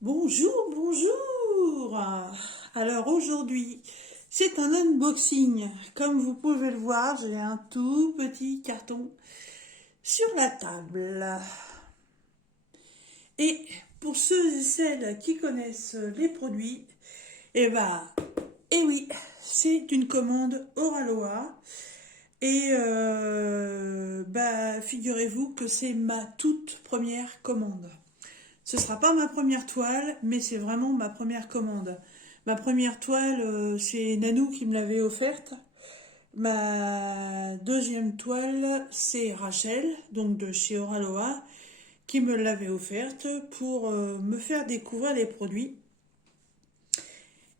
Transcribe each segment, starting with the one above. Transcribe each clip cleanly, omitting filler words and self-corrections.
Bonjour, bonjour. Alors aujourd'hui, c'est un unboxing. Comme vous pouvez le voir, j'ai un tout petit carton sur la table. Et pour ceux et celles qui connaissent les produits, eh ben, eh oui, c'est une commande Oraloa. Et figurez-vous que c'est ma toute première commande. Ce ne sera pas ma première toile, mais c'est vraiment ma première commande. Ma première toile, c'est Nanou qui me l'avait offerte. Ma deuxième toile, c'est Rachel, donc de chez Oraloa, qui me l'avait offerte pour me faire découvrir les produits.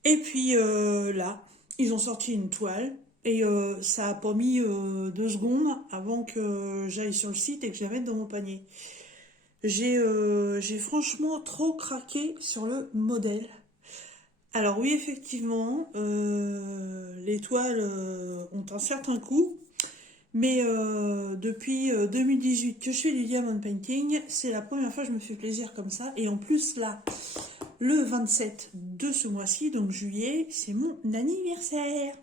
Et puis là, ils ont sorti une toile. Et ça a pas mis 2 secondes avant que j'aille sur le site et que je la mette dans mon panier. J'ai franchement trop craqué sur le modèle. Alors oui, effectivement, les toiles ont un certain coût, mais depuis 2018 que je fais du diamond painting, c'est la première fois que je me fais plaisir comme ça. Et en plus là, le 27 de ce mois-ci, donc juillet, c'est mon anniversaire.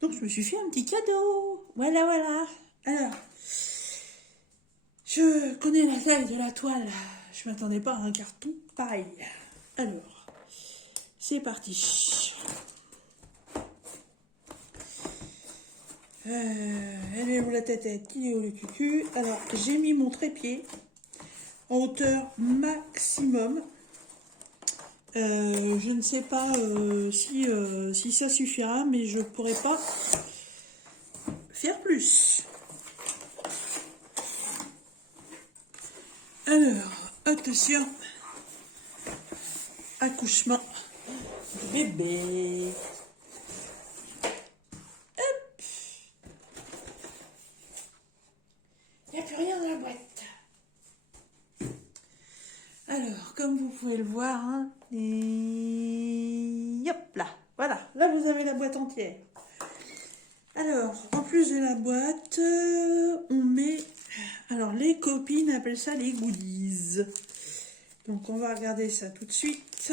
Donc je me suis fait un petit cadeau. Voilà, voilà. Alors, je connais la taille de la toile. Je m'attendais pas à un carton pareil. Alors, c'est parti. Elle est où la tête? Il est où le cucu? Alors, j'ai mis mon trépied en hauteur maximum. Je ne sais pas si ça suffira, mais je pourrais pas faire plus. Alors, attention, accouchement du bébé. Il n'y a plus rien dans la boîte. Alors, comme vous pouvez le voir, hein, et hop là, voilà, là vous avez la boîte entière. Alors, en plus de la boîte, on met, alors les copines appellent ça les goodies. Donc on va regarder ça tout de suite.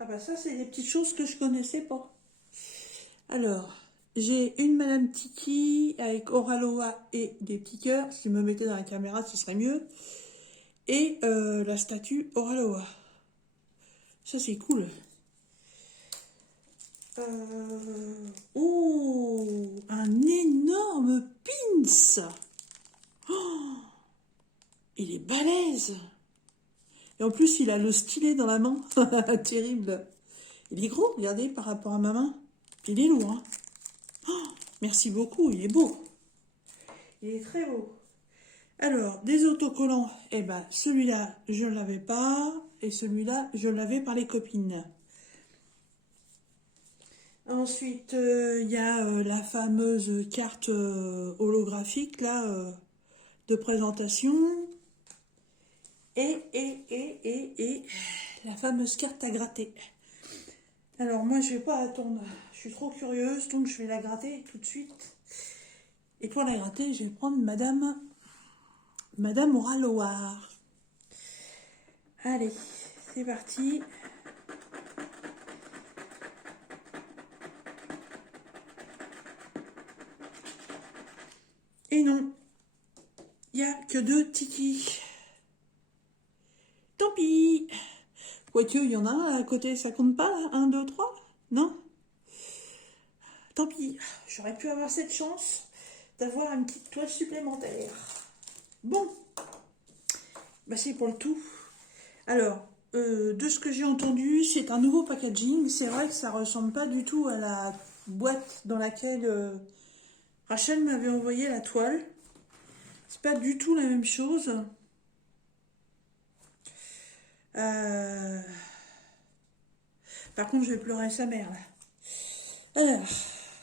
Ah bah ça c'est des petites choses que je connaissais pas. Alors, j'ai une Madame Tiki avec Oraloa et des petits cœurs. Si je me mettais dans la caméra, ce serait mieux. Et la statue Oraloa. Ça c'est cool. Oh, un énorme pins. Oh, il est balèze. Et en plus, il a le stylet dans la main. Terrible. Il est gros, regardez, par rapport à ma main. Il est lourd. Hein. Oh, merci beaucoup, il est beau. Il est très beau. Alors, des autocollants. Eh ben, celui-là, je ne l'avais pas. Et celui-là, je l'avais par les copines. Ensuite, il y a la fameuse carte holographique, là, de présentation. Et la fameuse carte à gratter. Alors moi je vais pas attendre, je suis trop curieuse donc je vais la gratter tout de suite. Et pour la gratter je vais prendre Madame Oraloa. Allez, c'est parti. Et non, il n'y a que 2 tikis. Tant pis. Quoique il y en a un à côté, ça compte pas là? 1, 2, 3? Non? Tant pis, j'aurais pu avoir cette chance d'avoir une petite toile supplémentaire. Bon, bah c'est pour le tout. Alors, de ce que j'ai entendu, c'est un nouveau packaging. C'est vrai que ça ressemble pas du tout à la boîte dans laquelle Rachel m'avait envoyé la toile. C'est pas du tout la même chose. Euh, Par contre, je vais pleurer sa mère là. Alors,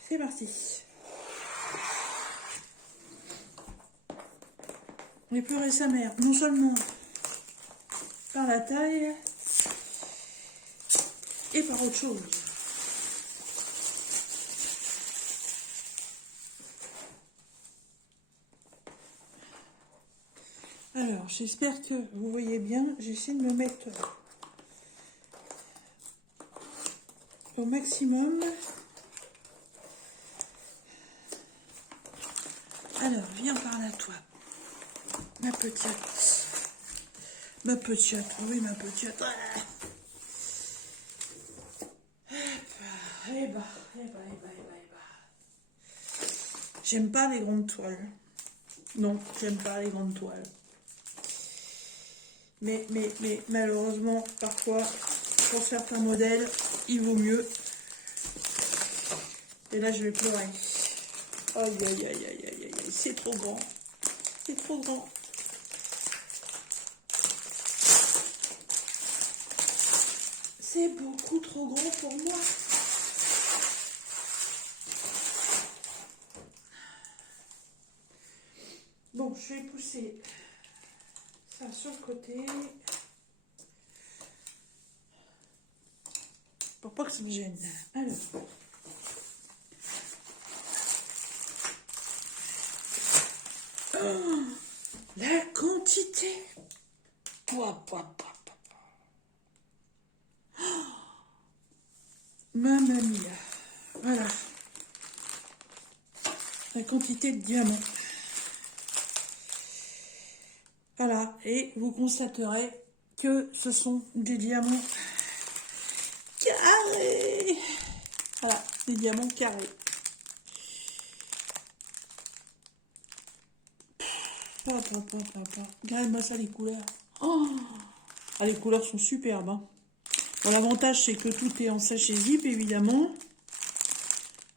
c'est parti. Je vais pleurer sa mère. Non seulement par la taille et par autre chose. Alors, j'espère que vous voyez bien. J'essaie de me mettre au maximum. Alors, viens par là, toi. Ma petite. Ma petite. Oui, ma petite. Ah. Eh bah. J'aime pas les grandes toiles. Non, j'aime pas les grandes toiles. Mais malheureusement, parfois, pour certains modèles, il vaut mieux. Et là, je vais pleurer. Aïe, aïe, aïe, aïe, aïe, aïe, c'est trop grand. C'est trop grand. C'est beaucoup trop grand pour moi. Bon, je vais pousser ça sur le côté. Pour pas que ça me gêne. Alors. Oh, la quantité. Mamma mia. Voilà. La quantité de diamants. Voilà. Et vous constaterez que ce sont des diamants carrés. Voilà. Des diamants carrés. Regarde-moi ça, les couleurs. Oh, ah, les couleurs sont superbes. Hein. Bon, l'avantage, c'est que tout est en sachet zip, évidemment.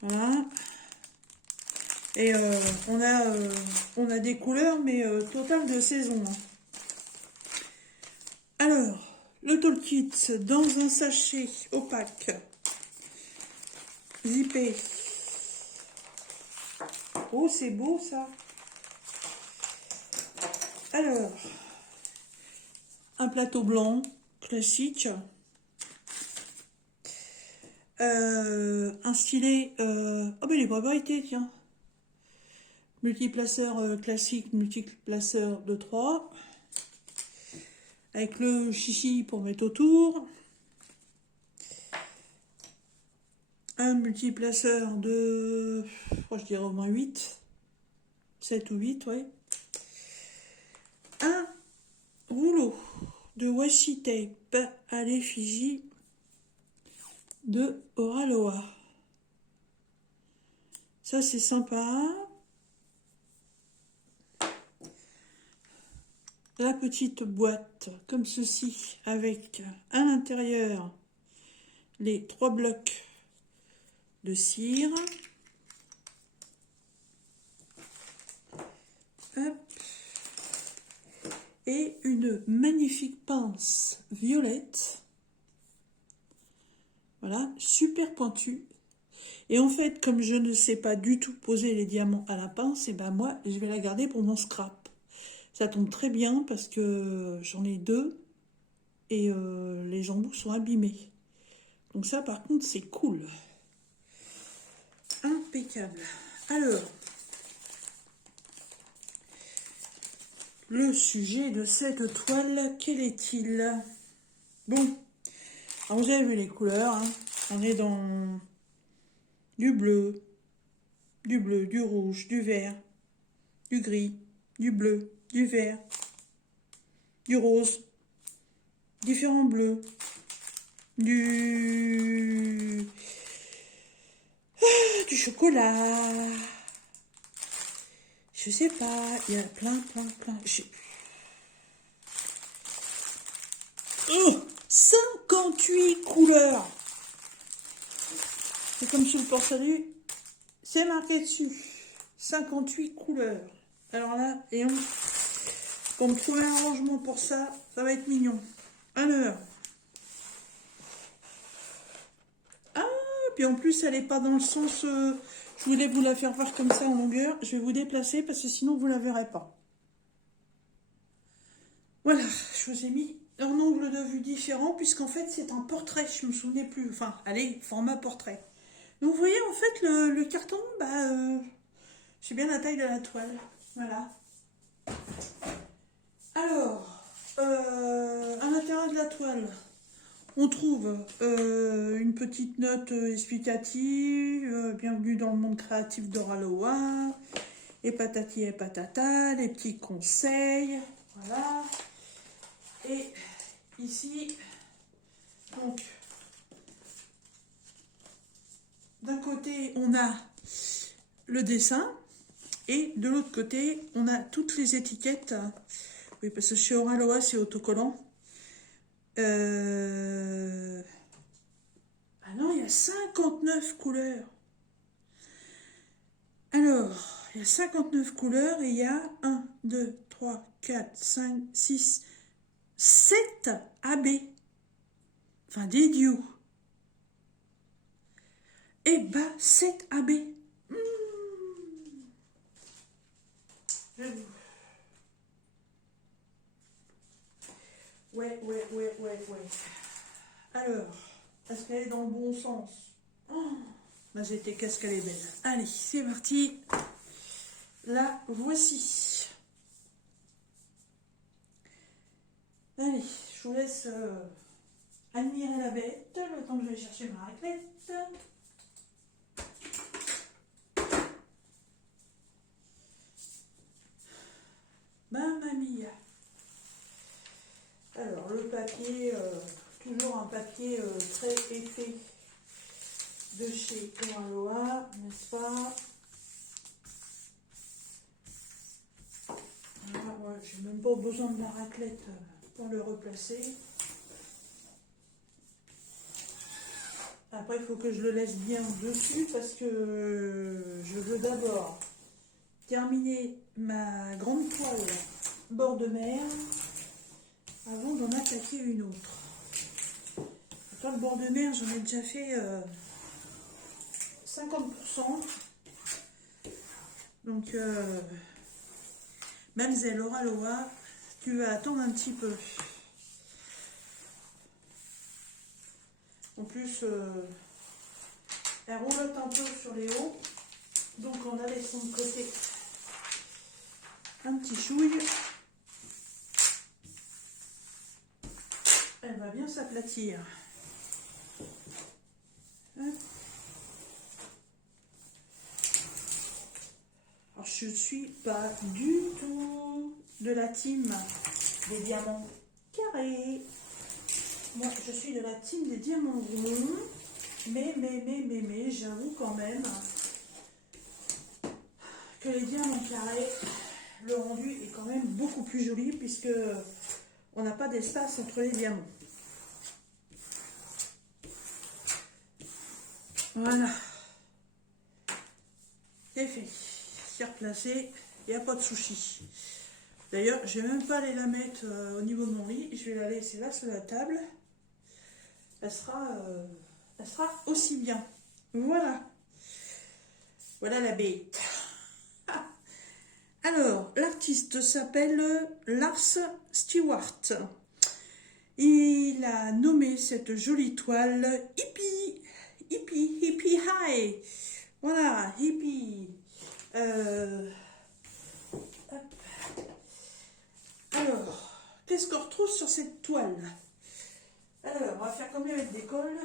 Voilà. Et on a des couleurs, mais totales de saison. Hein. Alors, le toolkit dans un sachet opaque, zippé. Oh, c'est beau, ça. Alors, un plateau blanc, classique. Un stylet, oh ben il est pas variété, tiens. Multiplaceur classique, multiplaceur de 3. Avec le chichi pour mettre autour. Un multiplaceur de, je dirais au moins 8. 7 ou 8, ouais. Un rouleau de washi tape à l'effigie de Oraloa. Ça, c'est sympa. La petite boîte, comme ceci, avec à l'intérieur les 3 blocs de cire. Hop. Et une magnifique pince violette. Voilà, super pointue. Et en fait, comme je ne sais pas du tout poser les diamants à la pince, et ben moi, je vais la garder pour mon scrap. Ça tombe très bien parce que j'en ai 2 et les embouts sont abîmés. Donc ça, par contre, c'est cool. Impeccable. Alors, le sujet de cette toile, quel est-il? Bon, alors vous avez vu les couleurs. Hein. On est dans du bleu, du rouge, du vert, du gris, du bleu, du vert, du rose, différents bleus, du chocolat. Je sais pas, il y a plein. Oh, 58 couleurs. C'est comme sur le port-salut, c'est marqué dessus. 58 couleurs. Alors là, et pour me trouver un rangement pour ça, ça va être mignon. Alors. Ah, puis en plus, elle n'est pas dans le sens... je voulais vous la faire voir comme ça en longueur. Je vais vous déplacer parce que sinon, vous ne la verrez pas. Voilà, je vous ai mis un angle de vue différent puisqu'en fait, c'est un portrait. Je me souvenais plus. Enfin, allez, format portrait. Donc, vous voyez, en fait, le carton, c'est bien la taille de la toile. Voilà. toile, on trouve une petite note explicative, bienvenue dans le monde créatif d'Oraloa, et patati et patata, les petits conseils, voilà. Et ici, donc, d'un côté, on a le dessin, et de l'autre côté, on a toutes les étiquettes. Oui, parce que chez Oraloa, c'est autocollant. Ah non, il y a 59 couleurs. Alors, il y a 59 couleurs et il y a 1, 2, 3, 4, 5, 6, 7 AB. Enfin, des dieux. Eh ben, 7 AB. Mmh. Ouais. Alors, est-ce qu'elle est dans le bon sens? Oh, bah j'étais qu'est-ce qu'elle est belle. Allez, c'est parti. La voici. Allez, je vous laisse admirer la bête le temps que je vais chercher ma raclette. Mamma mia. Alors, le papier, toujours un papier très épais de chez Oraloa, n'est-ce pas? Alors, j'ai même pas besoin de la raclette pour le replacer. Après, il faut que je le laisse bien dessus parce que je veux d'abord terminer ma grande toile bord de mer avant d'en attaquer une autre. La toile bord de mer, j'en ai déjà fait 50%. Donc, mademoiselle Oraloa, tu vas attendre un petit peu. En plus, elle roulotte un peu sur les hauts. Donc, on a laissé de côté un petit chouille. Elle va bien s'aplatir. Alors, je suis pas du tout de la team des diamants carrés. Moi, je suis de la team des diamants ronds. Mais, j'avoue quand même que les diamants carrés, le rendu est quand même beaucoup plus joli puisque on n'a pas d'espace entre les diamants. Voilà. C'est fait. C'est replacé. Il n'y a pas de sushi. D'ailleurs, je ne vais même pas aller la mettre au niveau de mon lit. Je vais la laisser là sur la table. Elle sera aussi bien. Voilà. Voilà la bête. Alors, l'artiste s'appelle Lars Stewart. Il a nommé cette jolie toile Hippie High. Voilà, Hippie. Alors, qu'est-ce qu'on retrouve sur cette toile? Alors, on va faire comme avec des cols.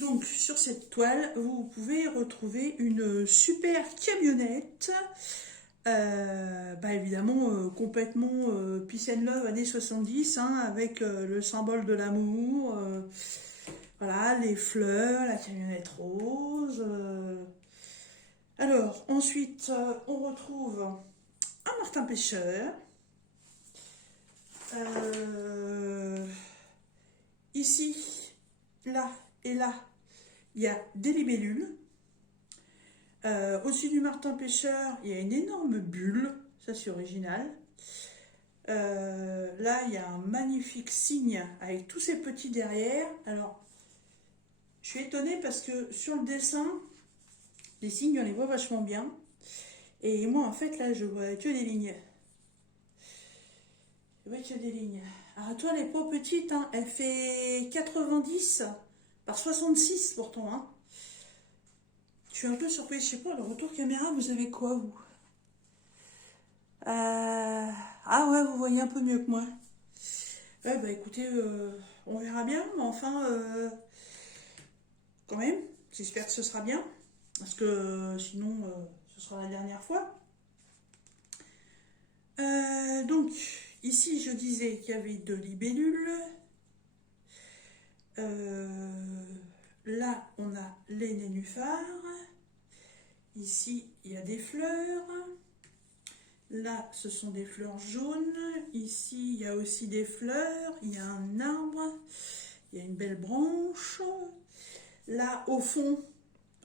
Donc, sur cette toile, vous pouvez retrouver une super camionnette. Évidemment, complètement Peace and Love années 70, hein, avec le symbole de l'amour. Voilà, les fleurs, la camionnette rose. Alors, ensuite, on retrouve un martin pêcheur. Ici, là et là, il y a des libellules. Au-dessus du martin pêcheur, il y a une énorme bulle. Ça, c'est original. Là, il y a un magnifique cygne avec tous ces petits derrière. Alors, je suis étonnée parce que sur le dessin, les cygnes, on les voit vachement bien. Et moi, en fait, là, je vois que des lignes. Je vois que des lignes. Alors, toi, elle n'est pas petite, hein. Elle fait 90 par 66 pourtant, hein. Je suis un peu surprise. Je sais pas, le retour caméra, vous avez quoi, vous? Ah ouais, vous voyez un peu mieux que moi. Ouais, bah écoutez, on verra bien, mais enfin, quand même, j'espère que ce sera bien, parce que sinon, ce sera la dernière fois. Donc, ici, je disais qu'il y avait 2 libellules. Là, on a les nénuphars. Ici, il y a des fleurs. Là, ce sont des fleurs jaunes. Ici, il y a aussi des fleurs. Il y a un arbre. Il y a une belle branche. Là, au fond,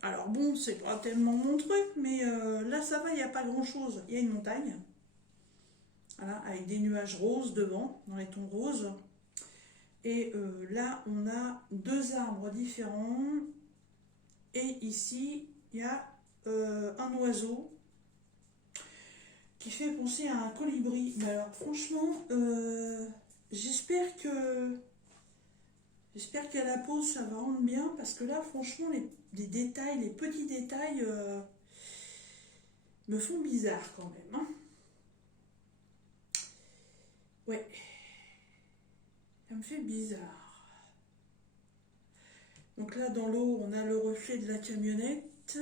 alors bon, c'est pas tellement mon truc, mais là, ça va, il n'y a pas grand-chose. Il y a une montagne. Voilà, avec des nuages roses devant, dans les tons roses. Et là, on a 2 arbres différents. Et ici, il y a un oiseau qui fait penser à un colibri. Mais alors, franchement, j'espère que j'espère qu'à la pause, ça va rendre bien. Parce que là, franchement, les détails, les petits détails me font bizarre quand même. Hein. Ouais, ça me fait bizarre. Donc là, dans l'eau, on a le reflet de la camionnette.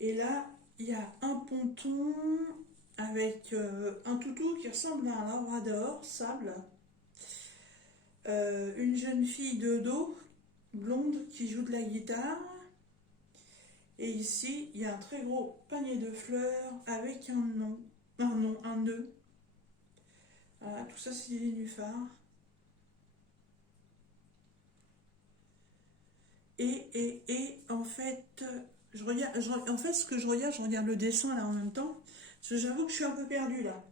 Et là, il y a un ponton avec un toutou qui ressemble à un labrador, sable. Une jeune fille de dos, blonde, qui joue de la guitare. Et ici, il y a un très gros panier de fleurs avec un nœud. Voilà, tout ça, c'est des nénuphars. Et en fait, en fait, ce que je regarde le dessin là en même temps, parce que j'avoue que je suis un peu perdue là.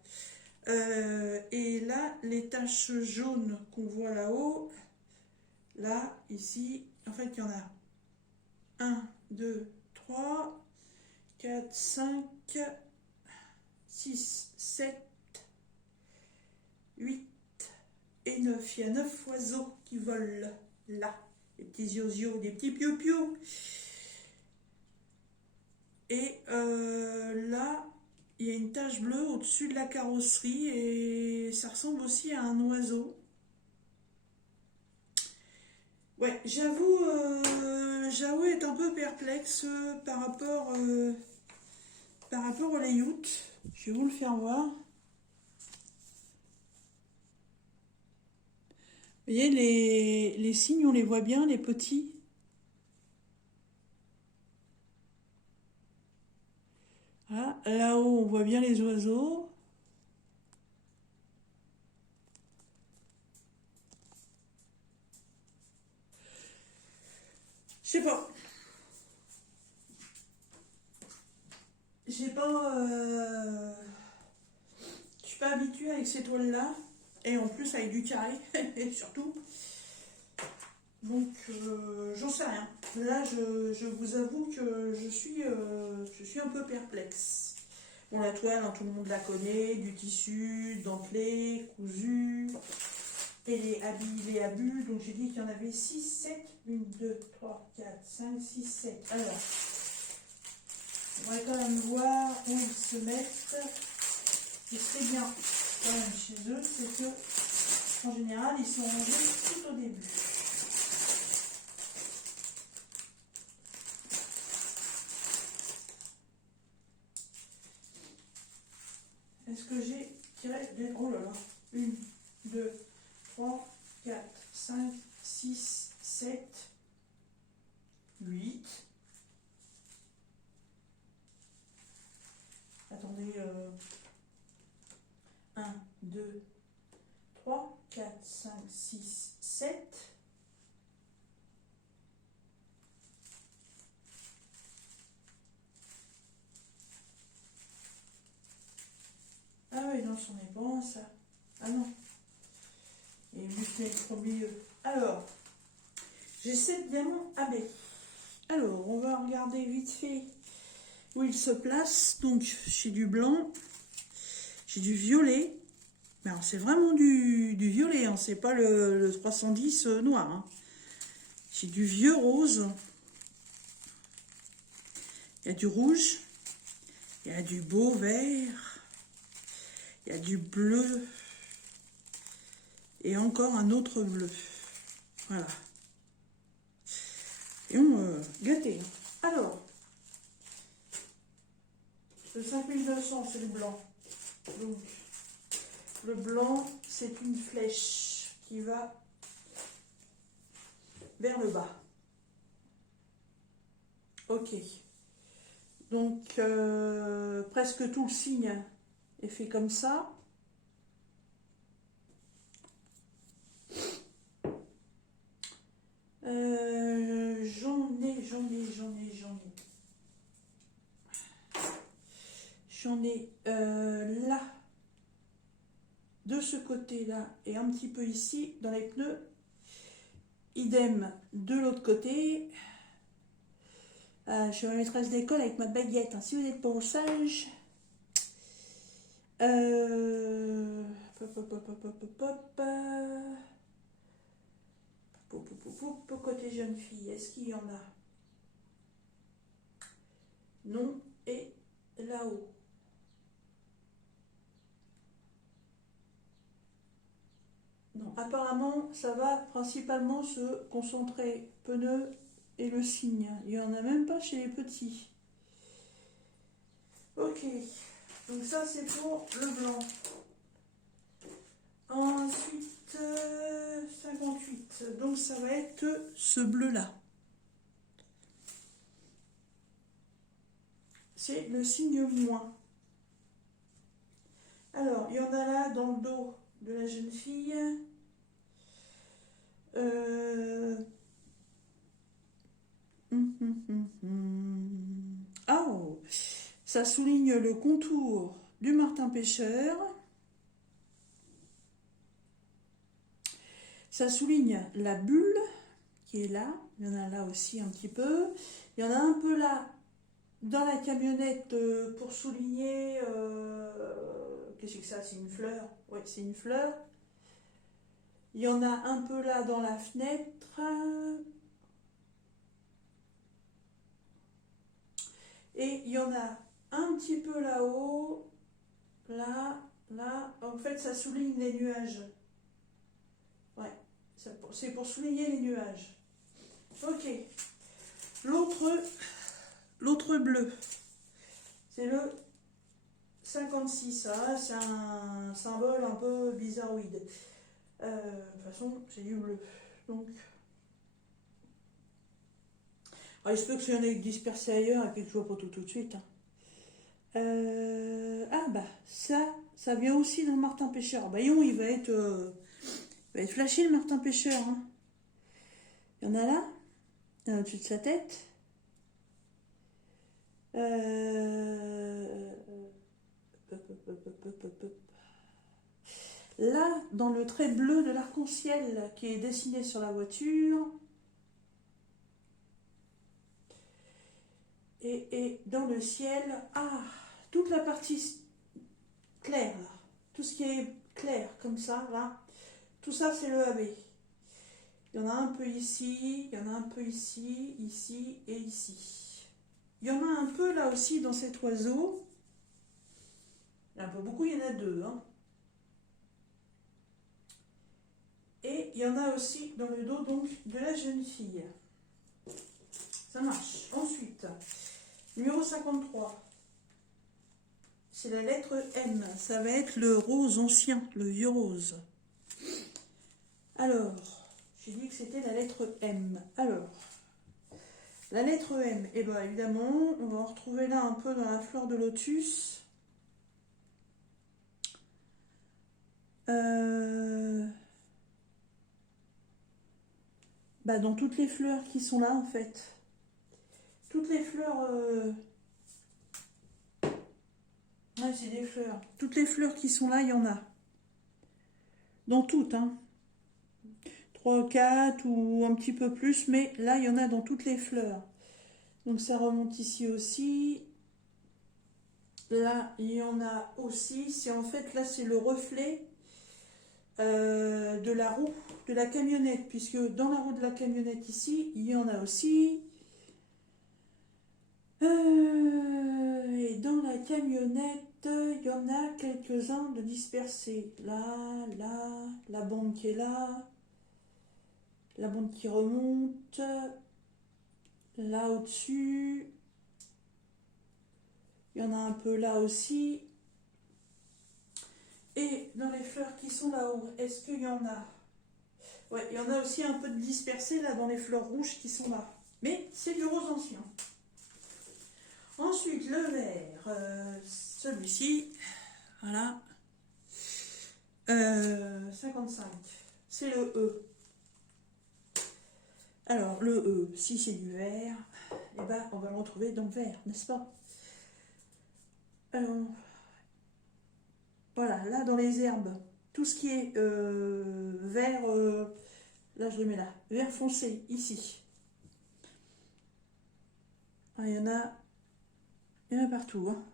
Et là, les taches jaunes qu'on voit là-haut, là, ici, en fait, il y en a 1, 2, 3, 4, 5, 6, 7, 8 et 9. Il y a 9 oiseaux qui volent là. Des petits ziozio, des petits piou-piou. Et là, il y a une tache bleue au-dessus de la carrosserie et ça ressemble aussi à un oiseau. Ouais, j'avoue être un peu perplexe par rapport au layout. Je vais vous le faire voir. Vous voyez, les signes, on les voit bien, les petits. Voilà. Là-haut, on voit bien les oiseaux. Je sais pas. J'ai pas. Je suis pas habituée avec ces toiles-là. Et en plus avec du carré, surtout. Donc, j'en sais rien. Là, je vous avoue que je suis un peu perplexe. Bon, la toile, hein, tout le monde la connaît, du tissu, dentelé, cousu, et les abus. Donc, j'ai dit qu'il y en avait 6, 7, 1, 2, 3, 4, 5, 6, 7. Alors, on va quand même voir où ils se mettent. Et c'est bien, quand même, chez eux, c'est que, en général, ils sont rangés tout au début. Est-ce que j'ai tiré des... Oh là là. 1, 2, 3, 4, 5, 6, 7, 8. Attendez. 1, 2, 3, 4, 5, 6, 7. Ah oui, non, c'en est bon, ça. Ah non. Et lui, trop milieu. Alors, j'ai 7 diamants abeilles. Alors, on va regarder vite fait où il se place. Donc, j'ai du blanc, j'ai du violet. Mais alors, c'est vraiment du violet, hein. C'est pas le 310 noir. Hein. J'ai du vieux rose. Il y a du rouge. Il y a du beau vert. Il y a du bleu. Et encore un autre bleu. Voilà. Et on gâté. Alors, le 5900, c'est le blanc. Donc, le blanc, c'est une flèche qui va vers le bas. Ok. Donc, presque tout le signe est fait comme ça. J'en ai là, de ce côté-là, et un petit peu ici, dans les pneus. Idem de l'autre côté. Je suis ma maîtresse d'école avec ma baguette, hein, si vous n'êtes pas au sage. Côté jeune fille, est-ce qu'il y en a? Non. Et là-haut. Non, apparemment, ça va principalement se concentrer pneus et le signe. Il n'y en a même pas chez les petits. Ok, donc ça c'est pour le blanc. Ensuite, 58. Donc ça va être ce bleu-là. C'est le signe moins. Alors, il y en a là dans le dos de la jeune fille. Oh, ça souligne le contour du martin pêcheur. Ça souligne la bulle qui est là. Il y en a là aussi un petit peu. Il y en a un peu là dans la camionnette pour souligner. Qu'est-ce que ça? C'est une fleur. Oui, c'est une fleur. Il y en a un peu là dans la fenêtre. Et il y en a un petit peu là-haut. Là, là. En fait, ça souligne les nuages. Ouais, c'est pour souligner les nuages. Ok. L'autre bleu, c'est le 56. Ah, c'est un symbole un peu bizarroïde. De toute façon, c'est du bleu. Donc, il se peut que j'en ai dispersé ailleurs et que je vois pas tout de suite. Hein. Ah bah, ça vient aussi dans le martin pêcheur. Bah, il va être flashé le martin pêcheur. Hein. Il y en a là, au-dessus de sa tête. Là, dans le trait bleu de l'arc-en-ciel qui est dessiné sur la voiture. Et dans le ciel, toute la partie claire, là. Tout ce qui est clair, comme ça, là. Tout ça, c'est le AB. Il y en a un peu ici, il y en a un peu ici, ici et ici. Il y en a un peu là aussi dans cet oiseau. Il y en a un peu beaucoup, il y en a deux. Hein. Et il y en a aussi dans le dos donc, de la jeune fille. Ça marche. Ensuite, numéro 53. C'est la lettre M. Ça va être le rose ancien, le vieux rose. Alors, j'ai dit que c'était la lettre M. Alors, la lettre M, et bien évidemment, on va en retrouver là un peu dans la fleur de lotus. Dans toutes les fleurs qui sont là en fait. Toutes les fleurs... Ouais, c'est des fleurs. Toutes les fleurs qui sont là, il y en a. Dans toutes, hein. 3, 4 ou un petit peu plus, mais là, il y en a dans toutes les fleurs. Donc ça remonte ici aussi. Là, il y en a aussi. C'est en fait, là, c'est le reflet de la roue de la camionnette, puisque dans la roue de la camionnette ici, il y en a aussi. Et dans la camionnette, il y en a quelques-uns de dispersés. Là, là, la bande qui est là, la bande qui remonte, là au-dessus, il y en a un peu là aussi. Et dans les fleurs qui sont là-haut, est-ce qu'il y en a? Ouais, il y en a aussi un peu de dispersé là dans les fleurs rouges qui sont là. Mais c'est du rose ancien. Ensuite, le vert, celui-ci, voilà, 55, c'est le E. Alors, le E, si c'est du vert, eh ben, on va le retrouver dans le vert, n'est-ce pas? Alors, voilà, là, dans les herbes, tout ce qui est vert, là, je le mets là, vert foncé, ici. Ah, il y en a partout, hein.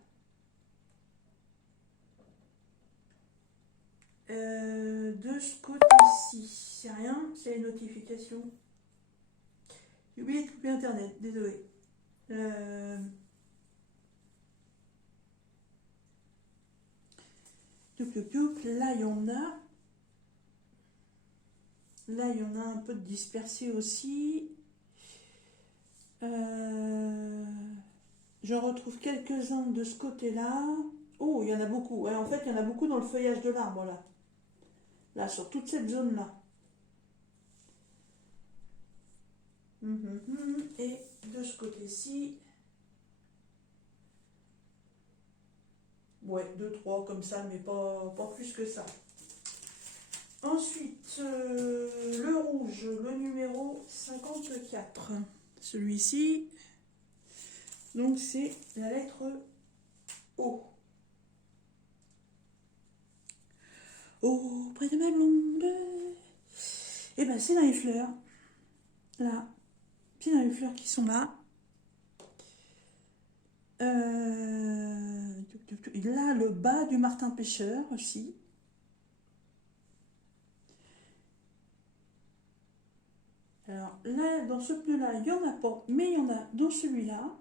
De ce côté-ci, c'est rien, c'est les notifications. J'ai oublié de couper internet, désolé. Là il y en a. Là il y en a un peu de dispersé aussi. Je retrouve quelques-uns de ce côté-là. Oh, il y en a beaucoup. Ouais, en fait, il y en a beaucoup dans le feuillage de l'arbre, là. Là, sur toute cette zone-là. Et de ce côté-ci. Ouais, 2, 3 comme ça, mais pas plus que ça. Ensuite, le rouge, le numéro 54. Celui-ci, donc c'est la lettre O. Oh, près de ma blonde. Et ben c'est dans les fleurs. Là, c'est dans les fleurs qui sont là. Là, le bas du martin pêcheur aussi. Alors là, dans ce pneu-là, il n'y en a pas, mais il y en a dans celui-là.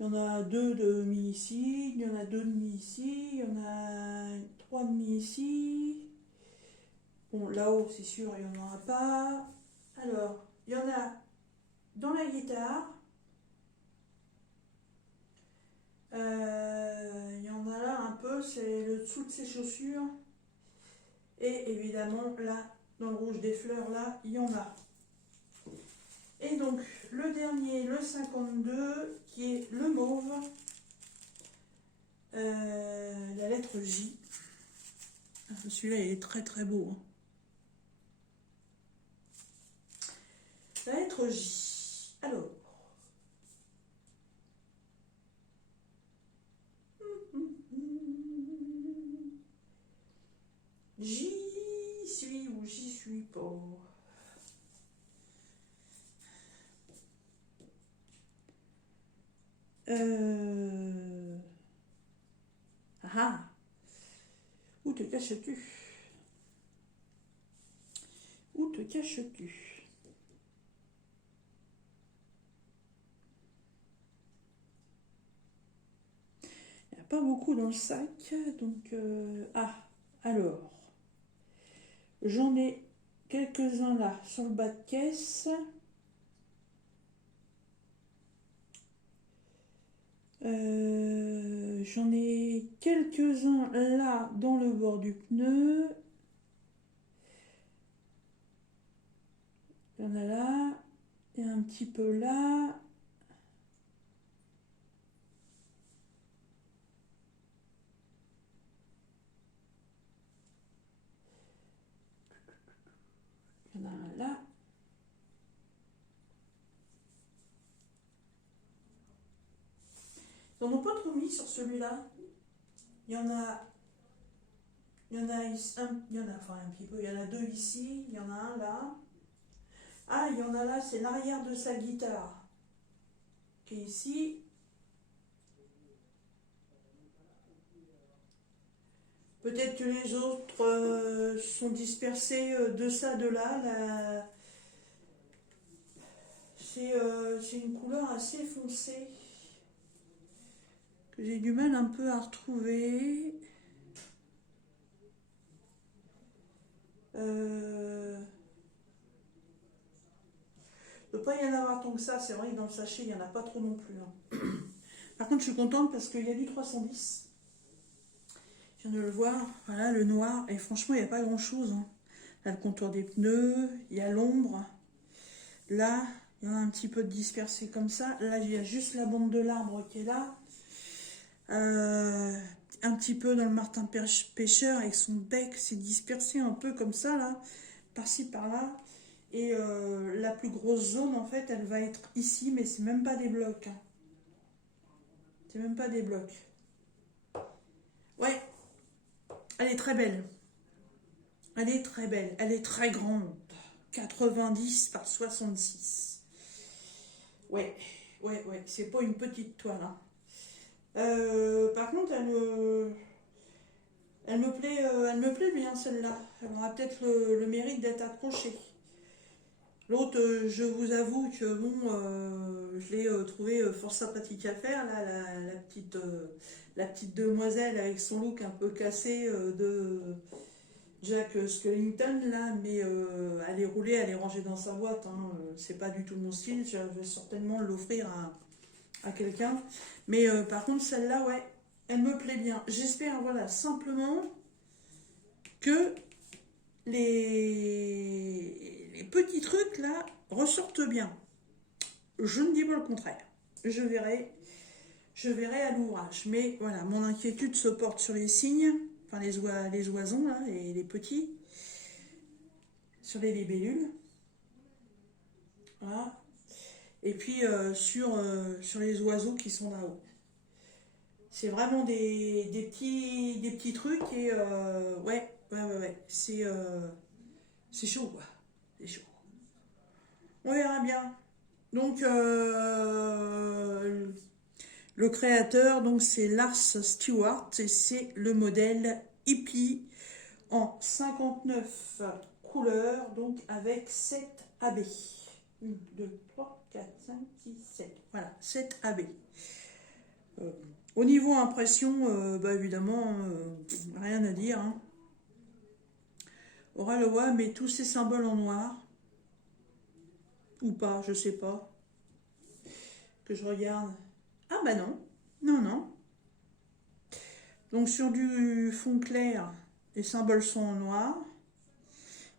Il y en a 2 de mis ici, il y en a 2 de mis ici, il y en a 3 de mis ici. Bon, là-haut, c'est sûr, il n'y en aura pas. Alors, il y en a dans la guitare. Il y en a là un peu, c'est le dessous de ses chaussures. Et évidemment, là, dans le rouge des fleurs, là, il y en a. Et donc, le dernier, le 52, qui est le mauve, la lettre J. Celui-là, il est très très beau. Hein. La lettre J. Alors. J'y suis ou j'y suis pas. Ah. Où te caches-tu? Où te caches-tu? Il n'y a pas beaucoup dans le sac, donc... Ah, alors... J'en ai quelques-uns là sur le bas de caisse. J'en ai quelques-uns là dans le bord du pneu. Il y en a là. Et un petit peu là. Il y en a un là. Ils n'en ont pas trop mis sur celui-là. Il y en a. Il y en a ici, il y en a, enfin un petit peu, il y en a 2 ici, il y en a un là. Ah, il y en a là, c'est l'arrière de sa guitare. Qui est ici. Peut-être que les autres sont dispersés de ça, de là. C'est une couleur assez foncée. que j'ai du mal un peu à retrouver. Il ne doit pas y en avoir tant que ça, c'est vrai que dans le sachet, il n'y en a pas trop non plus. Hein. Par contre, je suis contente parce qu'il y a du 310. Je viens de le voir, voilà, le noir, et franchement, il n'y a pas grand-chose. Hein. Là, le contour des pneus, il y a l'ombre. Là, il y en a un petit peu de dispersé comme ça. Là, il y a juste la bande de l'arbre qui est là. Un petit peu dans le martin pêcheur avec son bec, c'est dispersé un peu comme ça, là, par-ci, par-là. Et la plus grosse zone, en fait, elle va être ici, mais c'est même pas des blocs. Hein. C'est même pas des blocs. Ouais, elle est très belle. Elle est très belle. Elle est très grande. 90 par 66. Ouais, ouais. C'est pas une petite toile. Hein. Par contre, elle me plaît bien celle-là. Elle aura peut-être le mérite d'être accrochée. L'autre, je vous avoue que bon, je l'ai trouvé fort sympathique à faire, là, la petite demoiselle avec son look un peu cassé de Jack Skellington, là, mais elle est roulée, elle est rangée dans sa boîte. Hein, c'est pas du tout mon style, je vais certainement l'offrir à quelqu'un. Mais par contre, celle-là, ouais, elle me plaît bien. J'espère, voilà, simplement que les petits trucs là ressortent bien. Je ne dis pas le contraire. Je verrai à l'ouvrage. Mais voilà, mon inquiétude se porte sur les cygnes, enfin les oisons là, et les petits, sur les libellules. Voilà. Et puis sur les oiseaux qui sont là-haut. C'est vraiment des petits trucs et ouais. C'est chaud quoi. C'est chaud. On verra bien. Donc le créateur, donc c'est Lars Stewart et c'est le modèle Hippie en 59 couleurs, donc avec 7 AB. 1, 2, 3, 4, 5, 6, 7. Voilà, 7 AB. Au niveau impression, bah évidemment, rien à dire. Hein. Aura le WA, mais tous ces symboles en noir. Ou pas, je sais pas. Que je regarde. Ah bah non. Non. Donc sur du fond clair, les symboles sont en noir.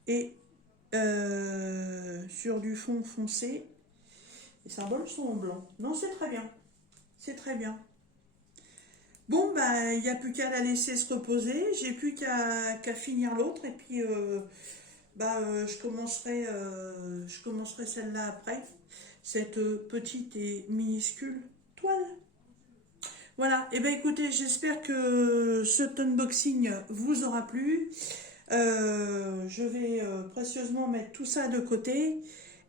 Et sur du fond foncé, les symboles sont en blanc. Non, c'est très bien. C'est très bien. Bon, bah, il n'y a plus qu'à la laisser se reposer. J'ai plus qu'à finir l'autre. Et puis, je commencerai celle-là après. Cette petite et minuscule toile. Voilà, et bien écoutez, j'espère que cet unboxing vous aura plu. Je vais précieusement mettre tout ça de côté.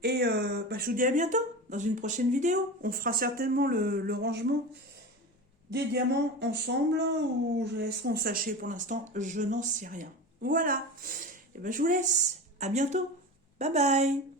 Et je vous dis à bientôt dans une prochaine vidéo. On fera certainement le rangement des diamants ensemble ou je laisserai en sachet pour l'instant. Je n'en sais rien. Voilà, et ben je vous laisse. À bientôt. Bye bye.